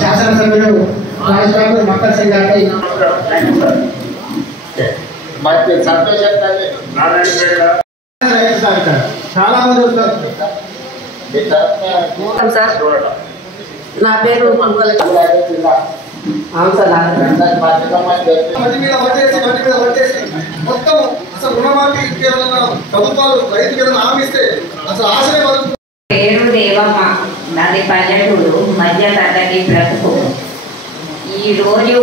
శాసనసభ్యులు మక్కర్ సింగ్ గారికి చాలా మంది వస్తారు. నా పేరు మొత్తం అసలు రుణమాఫీ ప్రభుత్వాలు రైతులు హామీస్తే అసలు ఆశనే బతుకు. పేరు దేవమ్మ, నాది పల్లెటూరు, మధ్య తరగతి బ్రతుకు. ఈరోజు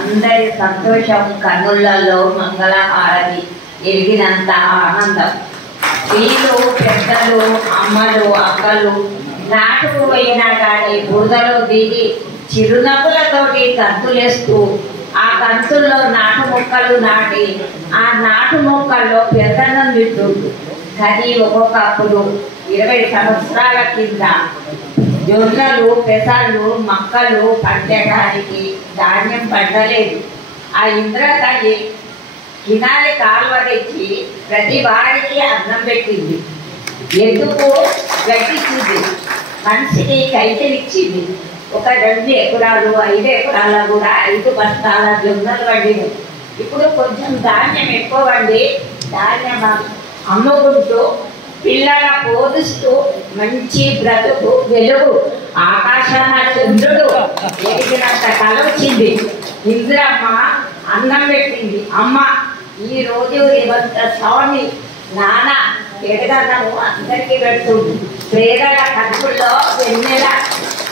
అందరి సంతోషం, కన్నులలో మంగళహారతి ఎరిగినంత ఆనందం. వీళ్ళు పెద్దలు, అమ్మలు, అక్కలు నాటుకు పోయినా కానీ బురదలో దిగి చిరునవ్వులతోటి కంతులేస్తూ ఆ కంతుల్లో నాటు మొక్కలు నాటి ఆ నాటు మొక్కల్లో పెద్దన్నం తింటుండ్రు. కానీ ఒక్కొక్కప్పుడు 20 సంవత్సరాల కింద జొన్నలు, పెసళ్ళు, మక్కలు పండడానికి ధాన్యం పండలేదు. ఆ ఇంద్రతల్లి కినాలి కాలువ తెచ్చి ప్రతి వారికి అన్నం పెట్టింది. ఎందుకు గట్టించింది, మనిషికి కైకిలిచ్చింది. ఒక 2 ఎకరాలు 5 ఎకరాల కూడా 5 బస్తాల జొన్నలు వండిను. ఇప్పుడు కొంచెం ధాన్యం ఎక్కువ వండి ధాన్యం అమ్ముకుంటూ పిల్లల పోదిస్తూ మంచి బ్రతుకు వెలుగు ఆకాశాన చంద్రుడు ఎదిగినంత కల వచ్చింది. ఇంద్రమ్మ అన్నం పెట్టింది. అమ్మ ఈరోజు రేవంత్ స్వామి నాన్న పెడదన్నము అందరికీ పెడుతుంది. పేదల కడుపుల్లో వెన్నెల.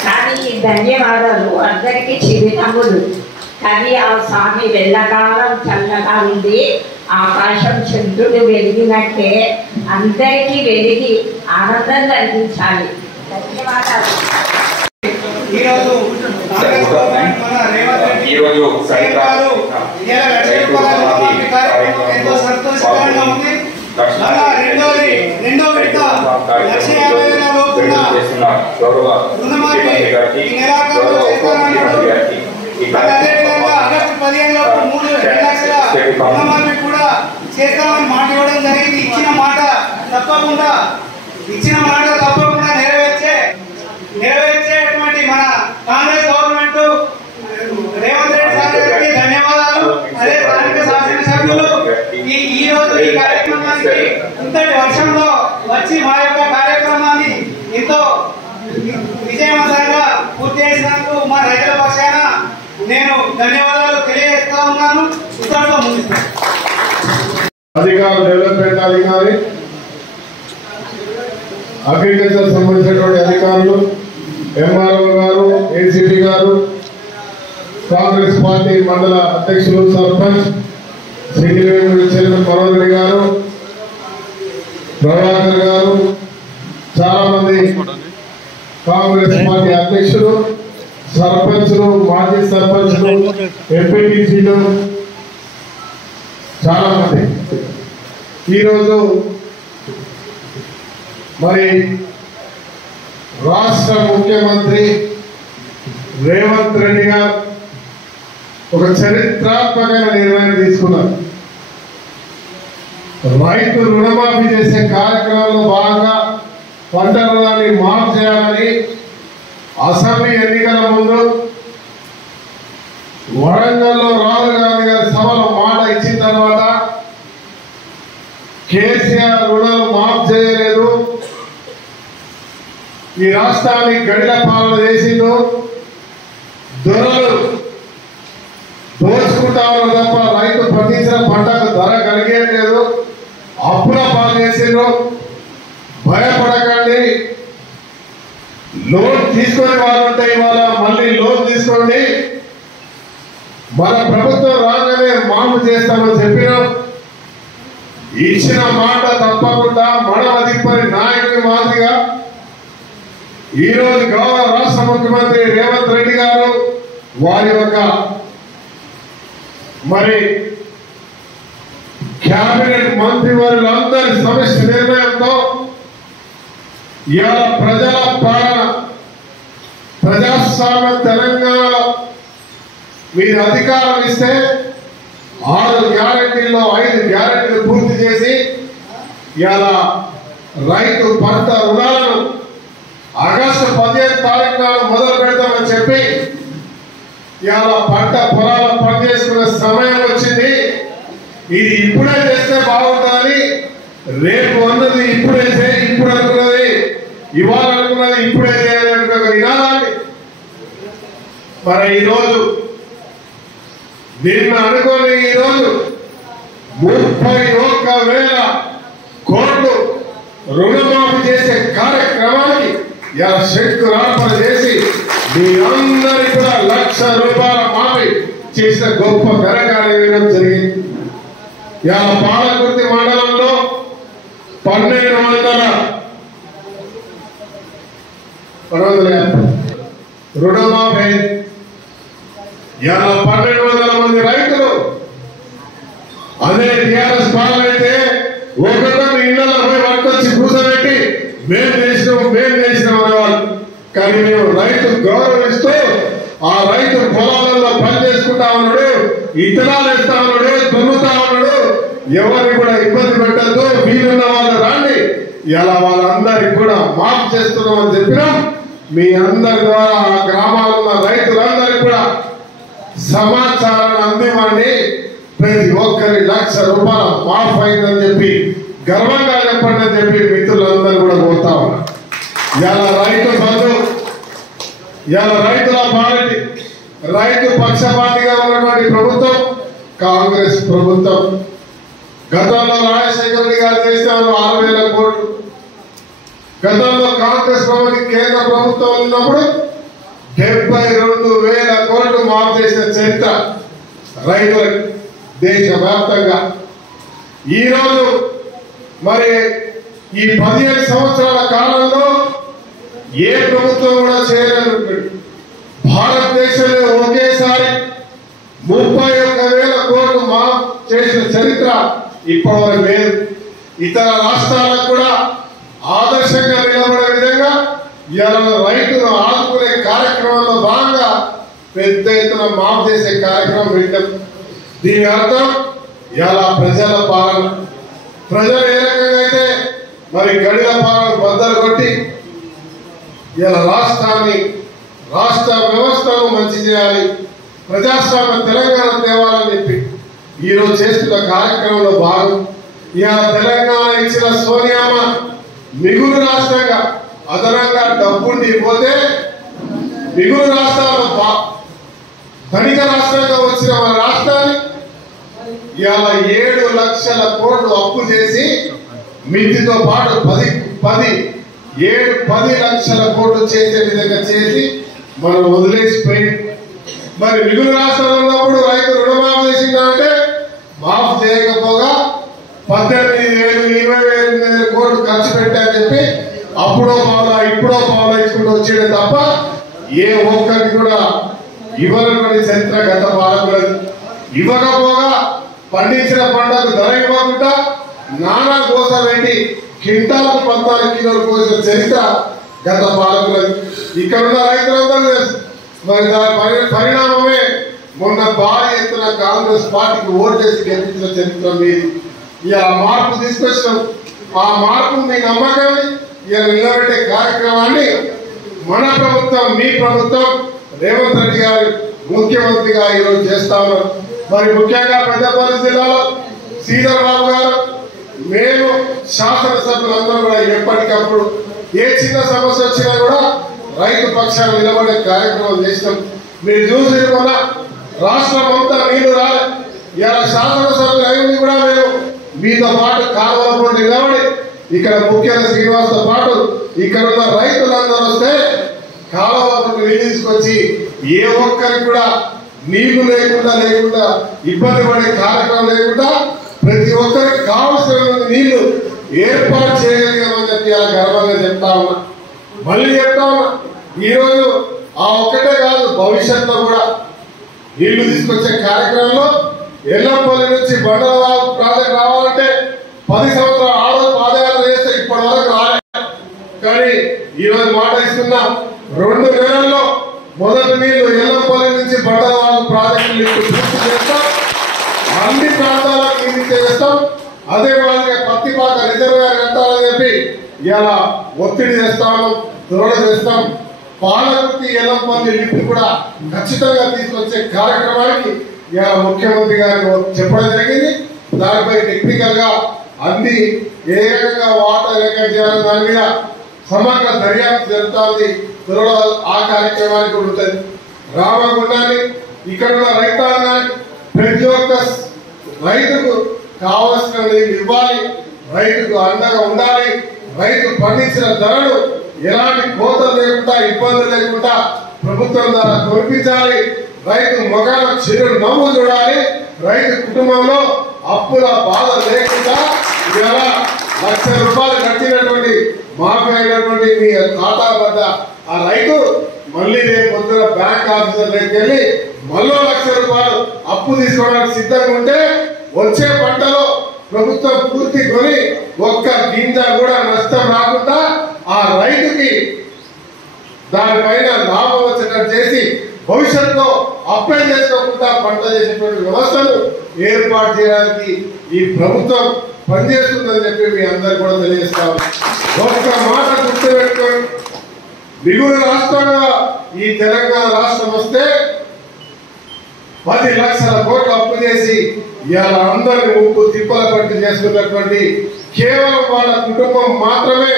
కానీ ఈ ధన్యవాదాలు అందరికీ చిరునవ్వులు. కానీ ఆ స్వామి వెళ్ళకాలం చల్లగా ఉంది. ఆకాశం చంద్రుడు వెలిగినట్టే అందరికీ వెలిగి ఆనందం కలిగించాలి. ధన్యవాదాలు. ఈరోజు ఎంతో సంతోషకరంగా ఉంది. రెండో విడత 1,50,000 ఆగస్టు 15 2 లక్షల రుణమాఫీ కూడా చేస్తామని మాట ఇవ్వడం జరిగింది. ఇచ్చిన మాట తప్పకుండా నెరవేర్చేటువంటి మన కాంగ్రెస్ గవర్నమెంట్ రేవంత్ రెడ్డి సార్ గారికి ధన్యవాదాలు. అదే స్థానిక శాసనసభ్యులు ఈ రోజు ఈ కార్యక్రమానికి ఇంతటి వర్షంలో వచ్చి మా యొక్క కార్యక్రమాన్ని ఎంతో విజయవంతంగా పూర్తి చేసినందుకు మా రైతుల పక్షాన నేను ధన్యవాదాలు తెలియజేస్తా ఉన్నాను. ఉత్తరంతో ముగిస్తాను. అధికారులు, డెవలప్మెంట్ అధికారి, అగ్రికల్చర్ సంబంధించినటువంటి అధికారులు, ఎంఆర్ఓ గారు, ఏసీపీ గారు, కాంగ్రెస్ పార్టీ మండల అధ్యక్షులు, సర్పంచ్, సిటీ చైర్మన్ మనోహర్ గారు, ప్రభాకర్ గారు, చాలా మంది కాంగ్రెస్ పార్టీ అధ్యక్షులు, సర్పంచ్లు, మాజీ సర్పంచ్లు, ఎంపీటీసీలు, చాలా మంది ఈరోజు మరి రాష్ట్ర ముఖ్యమంత్రి రేవంత్ రెడ్డి గారు ఒక చరిత్రాత్మకమైన నిర్ణయం తీసుకున్నారు. రైతు రుణమాఫీ చేసే కార్యక్రమంలో భాగంగా పంట రుణాన్ని మాఫ్ చేయాలని అసెంబ్లీ ఎన్నికల ముందు వరంగల్లో రాహుల్ గాంధీ గారి సభలో మాట ఇచ్చిన తర్వాత కేసీఆర్ రుణాలు మాఫ్ చేయలేదు, ఈ రాష్ట్రాన్ని గడిల పాలన చేసిండు, దొరలు దోచుకుంటారు తప్ప రైతు పండించిన పంటకు ధర కలిగేయట్లేదు, అప్పుల పాలు చేసిండ్రు, లోన్ తీసుకొని వాళ్ళు ఉంటే ఇవాళ మళ్ళీ లోన్ తీసుకోండి, మన ప్రభుత్వం రాగానే మాఫీ చేస్తామని చెప్పినాం. ఇచ్చిన మాట తప్పకుండా మడమ తిప్పని నాయకుడి మాదిరిగా ఈరోజు గౌరవ రాష్ట్ర ముఖ్యమంత్రి రేవంత్ రెడ్డి గారు వారి యొక్క మరి క్యాబినెట్ మంత్రి వారులందరి సమిష్టి నిర్ణయంతో ఇవాళ ప్రజల పాలన ప్రజాస్వామ్య తెలంగాణలో మీరు అధికారం ఇస్తే 6 గ్యారెంటీల్లో 5 గ్యారెంటీలు పూర్తి చేసి ఇవాళ రైతు పంట రుణాలను ఆగస్టు 15 తారీఖు నాడు మొదలు పెడతామని చెప్పి ఇవాళ పంట పొలాల పని చేసుకునే సమయం వచ్చింది. ఇది ఇప్పుడే చేస్తే బాగుంటుందని రేపు అన్నది ఇప్పుడే చేయి, ఇప్పుడు అనుకున్నది ఇవాళ అనుకున్నది ఇప్పుడే చేయాలనుకున్న నినాదాన్ని మరి ఈరోజు నిన్న అనుకోని ఈరోజు 31,000 కోట్లు రుణమాఫీ చేసే కార్యక్రమానికి ఇలా శంకురార్పణ చేసి మీ అందరి కూడా ₹1,00,000 మాఫీ చేసిన గొప్ప ఘనకార్యం జరిగింది. ఇలా పాలకుర్తి మండలంలో 1,250 రుణమాఫీ. ఇలా 1,200 మంది రైతులు అదే టీఆర్ఎస్ పాలన అయితే ఒకరిని ఇళ్లలో పోయి పట్టుకొచ్చి కూర్చోబెట్టి మేము చేసినాం అనేవాళ్ళు. కానీ మేము రైతు గౌరవిస్తూ ఆ రైతు పొలాలలో పని చేసుకుంటా ఉన్నాడు, ఇత్తనాలు ఇస్తా ఉన్నాడు, దున్నుతా ఉన్నాడు, ఎవరిని కూడా ఇబ్బంది పెట్టద్దు, వీలున్న వాళ్ళు రాండి, ఇలా వాళ్ళందరికి కూడా మాఫ్ చేస్తున్నామని చెప్పినాం. మీ అందరి ద్వారా ఆ గ్రామాల్లో ఉన్న రైతులందరికీ కూడా సమాచారాన్ని అందివ్వండి. ప్రతి ఒక్కరి ₹1,00,000 మాఫ్ అయిందని చెప్పి గర్వంగా చెప్పండి అని చెప్పి మిత్రులందరూ కూడా కోరుతా ఉన్నారు. ఇలా రైతు బంధు, ఇలా రైతుల పార్టీ, రైతు పక్షపాతిగా ఉన్నటువంటి ప్రభుత్వం కాంగ్రెస్ ప్రభుత్వం. గతంలో రాజశేఖర రెడ్డి గారు చేసినారు 6,000 కోట్లు. గతంలో కాంగ్రెస్ ప్రభుత్వం కేంద్ర ప్రభుత్వం ఉన్నప్పుడు 72,000 కోట్లు మాఫ్ చేసిన చరిత్ర రైతులకు దేశవ్యాప్తంగా. ఈరోజు మరి ఈ 15 సంవత్సరాల కాలంలో ఏ ప్రభుత్వం కూడా చేయలేదు. భారతదేశంలో ఒకేసారి 31,000 కోట్లు మాఫ్ చేసిన చరిత్ర ఇప్పటివరకు లేదు. ఇతర రాష్ట్రాలకు కూడా ఆదర్శంగా నిలబడే విధంగా ఇలా రైతును ఆదుకునే కార్యక్రమంలో భాగంగా పెద్ద ఎత్తున మాఫ్ చేసే కార్యక్రమం పెట్టాం. దీని అర్థం ఇలా ప్రజల పాలన, ప్రజలు ఏ రకంగా అయితే మరి గడిల పాలన బద్దలు కొట్టి ఇలా రాష్ట్ర వ్యవస్థను మంచి చేయాలి, ప్రజాస్వామ్య తెలంగాణ తేవాలని చెప్పి ఈరోజు చేస్తున్న కార్యక్రమంలో భాగం. ఇలా తెలంగాణ ఇచ్చిన సోనియామ్మ మిగులు రాష్ట్రంగా అదనంగా డబ్బుండి పోతే మిగులు రాష్ట్రాలు ధనిక రాష్ట్రంగా వచ్చిన మన రాష్ట్రాన్ని ఇలా 7 లక్షల కోట్లు అప్పు చేసి మితితో పాటు 10 లక్షల కోట్లు చేసే విధంగా చేసి మనం వదిలేసిపోయి మరి మిగులు రాష్ట్రంలో ఉన్నప్పుడు రైతు రుణమాఫీ చేసిందంటే మాఫ్ చేయకపోగా 18,000 20,000 కోట్లు ఖర్చు పెట్టారని చెప్పి అప్పుడో పావులా ఇప్పుడో పావులా ఇచ్చుకుంటూ వచ్చేదే తప్ప ఏ ఒక్కరికి కూడా ఇవ్వనటువంటి చరిత్ర గత పాలకులది. ఇవ్వకపోగా పండించిన పంటకు ధర ఇవ్వకుండా నానా కోసం పెట్టి క్వింటాలకు 14 కిలోలు కోసిన చరిత్ర గత పాలకులది. ఇక్కడ ఉన్న రైతులందరూ మరి దాని పరిణామమే మొన్న భారీ ఎత్తున కాంగ్రెస్ పార్టీకి ఓటు చేసి గెలిపించిన చరిత్ర మీది. ఇలా మార్పు తీసుకొచ్చినాం. ఆ మార్పు మీ నమ్మకాన్ని ఇలా నిలబెట్టే కార్యక్రమాన్ని మన ప్రభుత్వం, మీ ప్రభుత్వం రేవంత్ రెడ్డి గారు ముఖ్యమంత్రిగా ఈరోజు చేస్తా ఉన్నారు. మరి ముఖ్యంగా పెద్దపల్లి జిల్లాలో శ్రీధర్ బాబు గారు, మేము శాసనసభ్యులందరూ కూడా ఎప్పటికప్పుడు ఏ చిన్న సమస్య వచ్చినా కూడా రైతు పక్షాన్ని నిలబడే కార్యక్రమం చేసినాం. మీరు చూసి మొన్న రాష్ట్రం అంతా నీళ్లు రాలే, ఇలా శాసనసభ్యులు అయింది కూడా మేము మీతో పాటు కాలువల పోటీ నిలబడి ఇక్కడ ముఖ్యంగా శ్రీనివాస్తో పాటు ఇక్కడ ఉన్న రైతులందరూ వస్తే కాలువలకు నీళ్లు తీసుకొచ్చి ఏ ఒక్కరికి కూడా నీళ్లు లేకుండా ఇబ్బంది పడే కార్యక్రమం లేకుండా ప్రతి ఒక్కరికి కావలసిన నీళ్లు ఏర్పాటు చేయగలిగామని చెప్పి అలా గర్వంగా చెప్తా ఉన్నా. మళ్ళీ చెప్తా ఉన్నా, ఈరోజు ఆ ఒక్కటే కాదు, భవిష్యత్తులో కూడా నీళ్లు తీసుకొచ్చే కార్యక్రమంలో ఎల్లంపల్లి నుంచి బండలవాగు ప్రాజెక్ట్ రావాలంటే 10 సంవత్సరాలు ఆ రోజు పాదయాత్ర చేస్తే ఇప్పటి వరకు రాలేదు. కానీ ఈరోజు మాట ఇస్తున్నా, 2 నెలల్లో మొదటి నీళ్లు ఎల్లంపల్లి నుంచి బండలవాగు ప్రాజెక్టు పూర్తి చేస్తాం. అన్ని ప్రాంతాలకు నీళ్ళు చేస్తాం. అదే మాదిరిగా పత్తిపాక రిజర్వాయర్ కట్టాలని చెప్పి ఇలా ఒత్తిడి చేస్తాము, త్వరలో చేస్తాం. పాలకుర్తి ఎల్లంపల్లి లిఫ్ట్ కూడా ఖచ్చితంగా తీసుకొచ్చే కార్యక్రమానికి ఇలా ముఖ్యమంత్రి గారు చెప్పడం జరిగింది. దానిపై టెక్నికల్ గా అన్ని ఏ రకంగా వాటర్ రికార్డ్ చేయాలని దాని మీద సమగ్ర దర్యాప్తు జరుగుతుంది. త్వరలో ఆ కార్యక్రమానికి కూడా ఉంటుంది. రామగుండాన్ని ఇక్కడ ఉన్న రైతాంగానికి ప్రతి ఒక్క రైతుకు కావలసిన నీళ్ళు ఇవ్వాలి, రైతుకు అండగా ఉండాలి. రైతు పండించిన ధరలు ఎలాంటి కోతలు లేకుండా ఇబ్బందులు లేకుండా ప్రభుత్వం ద్వారా కొనిపించాలి. రైతు మొగాల చెరువు నవ్వు చూడాలి. రైతు కుటుంబంలో అప్పుల బాధ లేకుండా ఇలా ₹1,00,000 కట్టినటువంటి మాఫీ అయినటువంటి మీ ఖాతా వద్ద ఆ రైతు మళ్ళీ రేపు పొద్దున బ్యాంక్ ఆఫీసర్ దగ్గరికి వెళ్ళి మళ్ళీ ₹1,00,000 అప్పు తీసుకోవడానికి సిద్ధంగా ఉంటే వచ్చే పంటలో ప్రభుత్వం పూర్తి కొని ఒక్క గింజ కూడా నష్టం రాకుండా ఆ రైతుకి దానిపైన లాభం వచ్చేటట్టు చేసి భవిష్యత్తులో అప్లై చేసుకోకుండా పంట చేసేటువంటి వ్యవస్థను ఏర్పాటు చేయడానికి ఈ ప్రభుత్వం పనిచేస్తుందని చెప్పి మీ అందరు కూడా తెలియజేస్తాం. ఒక్క మాట గుర్తుపెట్టుకోండి, మిగులు రాష్ట్రంగా ఈ తెలంగాణ రాష్ట్రం వస్తే 10 లక్షల కోట్లు అప్పు చేసి ఇవాళ అందరిని ఉప్పు తిప్పల పట్టి చేసుకున్నటువంటి కేవలం వాళ్ళ కుటుంబం మాత్రమే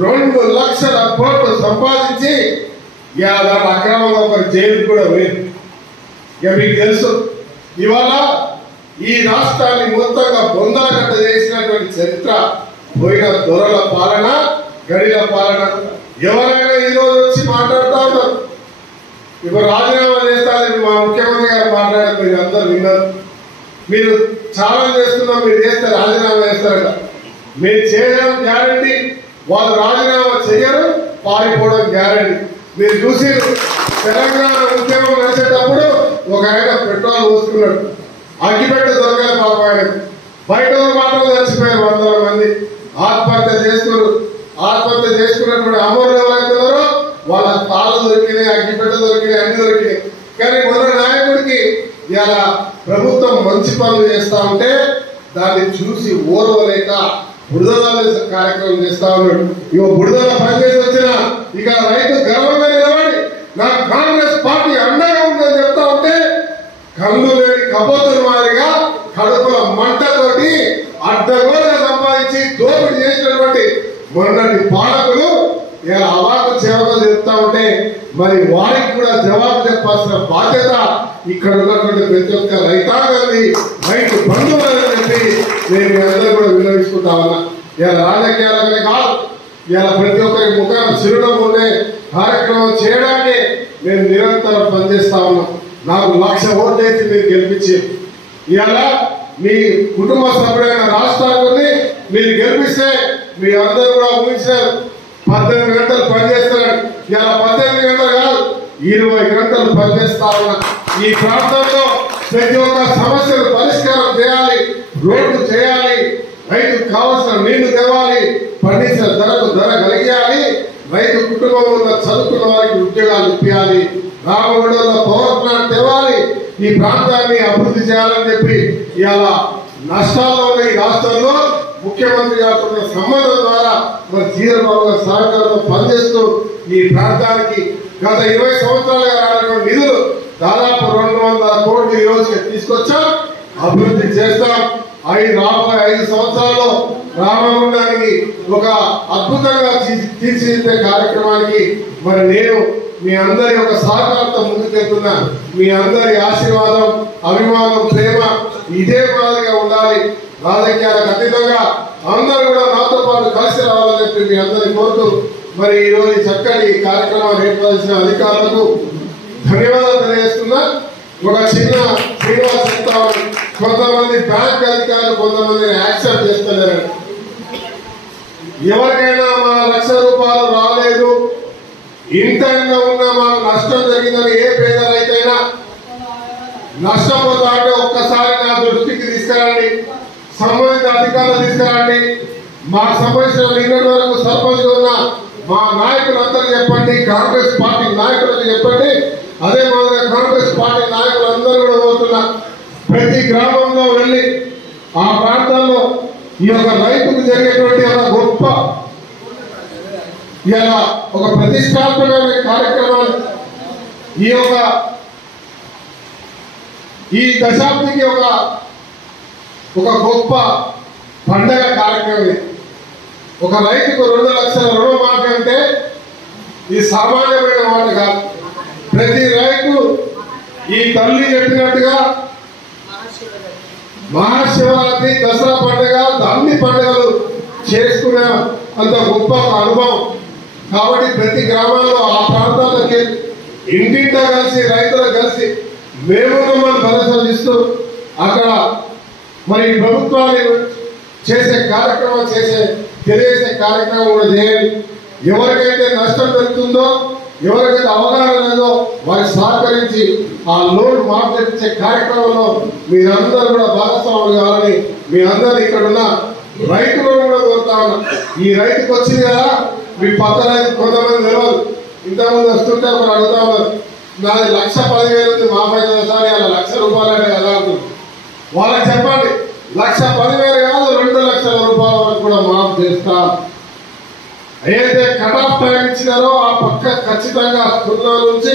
2 లక్షల కోట్లు సంపాదించి ఇవాళ అక్రమంగా ఒక జైలు కూడా పోయింది. ఇక మీకు తెలుసు, ఇవాళ ఈ రాష్ట్రాన్ని మొత్తంగా బొందలగట్ట చేసినటువంటి చరిత్ర పోయిన దొరల పాలన, గడిల పాలన. ఎవరైనా ఈ రోజు వచ్చి మాట్లాడుతూ ఉంటారు, ఇప్పుడు రాజీనామా చేస్తారని మా ముఖ్యమంత్రి గారు మాట్లాడారు, మీరు అందరు విన్నారు. మీరు ఛాలెంజ్ చేస్తున్నాం, మీరు చేస్తే రాజీనామా చేస్తారట. మీరు చేయడం గ్యారంటీ, వాళ్ళు రాజీనామా చేయరు, పారిపోవడం గ్యారంటీ. మీరు చూసి తెలంగాణ ఉద్యమం నడిచేటప్పుడు ఒక ఆయన పెట్రోల్ పోసుకున్నాడు, అగ్గిపెట్ట దొరకలేదు పాప ఆయన. బయట మాటలు చచ్చిపోయారు 100 మంది, ఆత్మహత్య చేసుకున్నారు. ఆత్మహత్య చేసుకున్నటువంటి అమరులు ఎవరైతున్నారో వాళ్ళ తాళ్ళు దొరికినాయి, అగ్గిపెట్ట దొరికినాయి, అన్ని దొరికినాయి. కానీ మొన్న నాయకుడికి ఇలా ప్రభుత్వం మంచి పనులు చేస్తా ఉంటే దాన్ని చూసి ఓర్వలేక బురదల కార్యక్రమం చేస్తా ఉన్నాడు. ఇవో బురదల పనిచేసి వచ్చిన ఇక రైతు గర్వంగా నిలబడి నాకు కాంగ్రెస్ పార్టీ అండగా ఉందని చెప్తా ఉంటే కళ్ళు లేని కబోతుల మాదిరిగా కడుపుల మంటతోటి అడ్డగోలుగా సంపాదించి దోపిడీ చేసినటువంటి మొన్నటి పాలకులు ఇలా అవాకు సేవలు చెప్తా ఉంటే మరి వారికి కూడా జవాబు చెప్పాల్సిన బాధ్యత ఇక్కడ ఉన్నటువంటి ప్రతి ఒక్క రైతాంగాన్ని, రైతు బంధువులని చెప్పి నేను అందరూ కూడా వినియోగించుకుంటా ఉన్నా. ఇలా రాజకీయాలనే కాదు, ఇలా ప్రతి ఒక్కరి ముఖాన్ని చిరునవ్వు ఉండే కార్యక్రమం చేయడానికి నేను నిరంతరం పనిచేస్తా ఉన్నా. నాకు 1,00,000 ఓట్లు వేసి మీరు గెలిపించి ఇలా మీ కుటుంబ సభ్యుడైన రాష్ట్రాన్ని మీరు గెలిపిస్తే మీ అందరూ కూడా ఊహించారు 18 గంటలు పనిచేస్తున్నాడు. ఇలా 18 గంటలు కాదు, 20 గంటలు పనిచేస్తా ఉన్నా. ఈ ప్రాంతంలో ప్రతి ఒక్క సమస్యను పరిష్కారం చేయాలి, రోడ్లు చేయాలి, రైతుకు కావాల్సిన నీళ్లు తేవాలి, పండించిన ధరకు ధర కలిగేయాలి, రైతు కుటుంబంలో ఉన్న చదువుకున్న వారికి ఉద్యోగాలు ఇప్పించాలి, రామగుండంలో పవర్ ప్లాంట్ తేవాలి, ఈ ప్రాంతాన్ని అభివృద్ధి చేయాలని చెప్పి ఇవాళ నష్టాల్లో ఉన్న ఈ రాష్ట్రంలో ముఖ్యమంత్రి గారితో సంబంధం ద్వారా మన చీరబాబు గారి సహకారంతో పనిచేస్తూ ఈ ప్రాంతానికి గత 20 సంవత్సరాలుగా రానటువంటి నిధులు దాదాపు 200 కోట్లు ఈ రోజుకి తీసుకొచ్చాం, అభివృద్ధి చేస్తాం. రాబోయే 5 సంవత్సరాల్లో రామగుండానికి ఒక అద్భుతంగా తీర్చిదిద్దే కార్యక్రమానికి మరి నేను మీ అందరి యొక్క సహకారంతో ముందుకెళ్తున్నా. మీ అందరి ఆశీర్వాదం, అభిమానం, ప్రేమ ఇదే మాదిరిగా ఉండాలి. రాజకీయాలకు అతీతంగా అందరూ కూడా నాతో పాటు కలిసి రావాలని చెప్పి మీ అందరినీ కోరుతూ మరి ఈరోజు చక్కటి కార్యక్రమాన్ని ఏర్పరిచిన అధికారులకు ధన్యవాదాలు తెలియజేస్తున్నా. ఒక చిన్న శ్రీనివాస్ చెప్తామని కొంతమంది బ్యాంక్ అధికారులు కొంతమంది యాక్సెప్ట్ చేస్తలేరు. ఎవరికైనా మా ₹1,00,000 రాలేదు, ఇంటైనా ఉన్నా మాకు నష్టం జరిగిందని ఏ పేద రైతైనా నష్టపోతా అంటే ఒక్కసారి నా దృష్టికి తీసుకురండి, సంబంధిత అధికారులు తీసుకురండి. మాకు సంబంధించిన నిన్నటి వరకు సర్పంచ్ ఉన్న మా నాయకులందరూ చెప్పండి, కాంగ్రెస్ పార్టీ నాయకులకు చెప్పండి. అదే మాదిరిగా కాంగ్రెస్ పార్టీ నాయకులందరూ కూడా పోతున్నా ప్రతి గ్రామంలో వెళ్ళి ఆ ప్రాంతాల్లో ఈ యొక్క రైతుకు జరిగేటువంటి ఒక గొప్ప ఇలా ఒక ప్రతిష్టాత్మకమైన కార్యక్రమాలు ఈ దశాబ్దికి ఒక గొప్ప పండగ కార్యక్రమం. ఒక రైతుకు 2 లక్షల రుణమాఫీ అంటే ఇది సామాన్యమైన మాట కాదు. ప్రతి రైతు ఈ తల్లి చెప్పినట్టుగా మహాశివరాత్రి, దసరా పండుగ, అన్ని పండుగలు చేసుకునే అంత గొప్ప అనుభవం. కాబట్టి ప్రతి గ్రామాల్లో ఆ ప్రాంతాలకి ఇంటింటా కలిసి రైతులు కలిసి మేము మమ్మల్ని పరిశీలిస్తూ అక్కడ మరి ప్రభుత్వాన్ని చేసే కార్యక్రమం తెలియజేసే కార్యక్రమం కూడా చేయాలి. ఎవరికైతే నష్టం జరుగుతుందో, ఎవరికైతే అవగాహన లేదో వారికి సహకరించి ఆ లోన్ మాఫ్ చేయించే కార్యక్రమంలో మీరందరూ కూడా భాగస్వాములు కావాలని మీ అందరూ ఇక్కడ ఉన్న రైతులను కూడా కోరుతా ఉన్నా. ఈ రైతుకు వచ్చింది కదా, మీ పక్క రైతు కొంతమంది తెలియదు. ఇంతకుముందు వస్తుంటే ఒకరు అడుగుతా ఉన్నారు, నాది ₹1,10,000 మాఫ్ అవుతుంది సార్, ఇలా ₹1,00,000 అంటే ఎలా ఉంటుంది. వాళ్ళకి చెప్పండి, ₹1,10,000 కాదు, ₹2,00,000 వరకు కూడా మాఫ్ చేస్తాం. ఏదైతే కట్ ఆఫ్ టైం ఇచ్చినారో ఆ పక్క ఖచ్చితంగా 0 నుంచి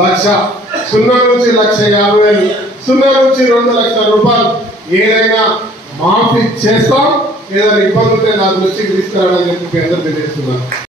1,00,000, 0 నుంచి 1,50,000, 0 నుంచి ₹2,00,000 ఏదైనా మాఫీ చేస్తాం. ఏదైనా ఇబ్బంది ఉంటే నా దృష్టికి తీసుకురావడానికి చెప్పి అందరూ తెలియజేస్తున్నాను.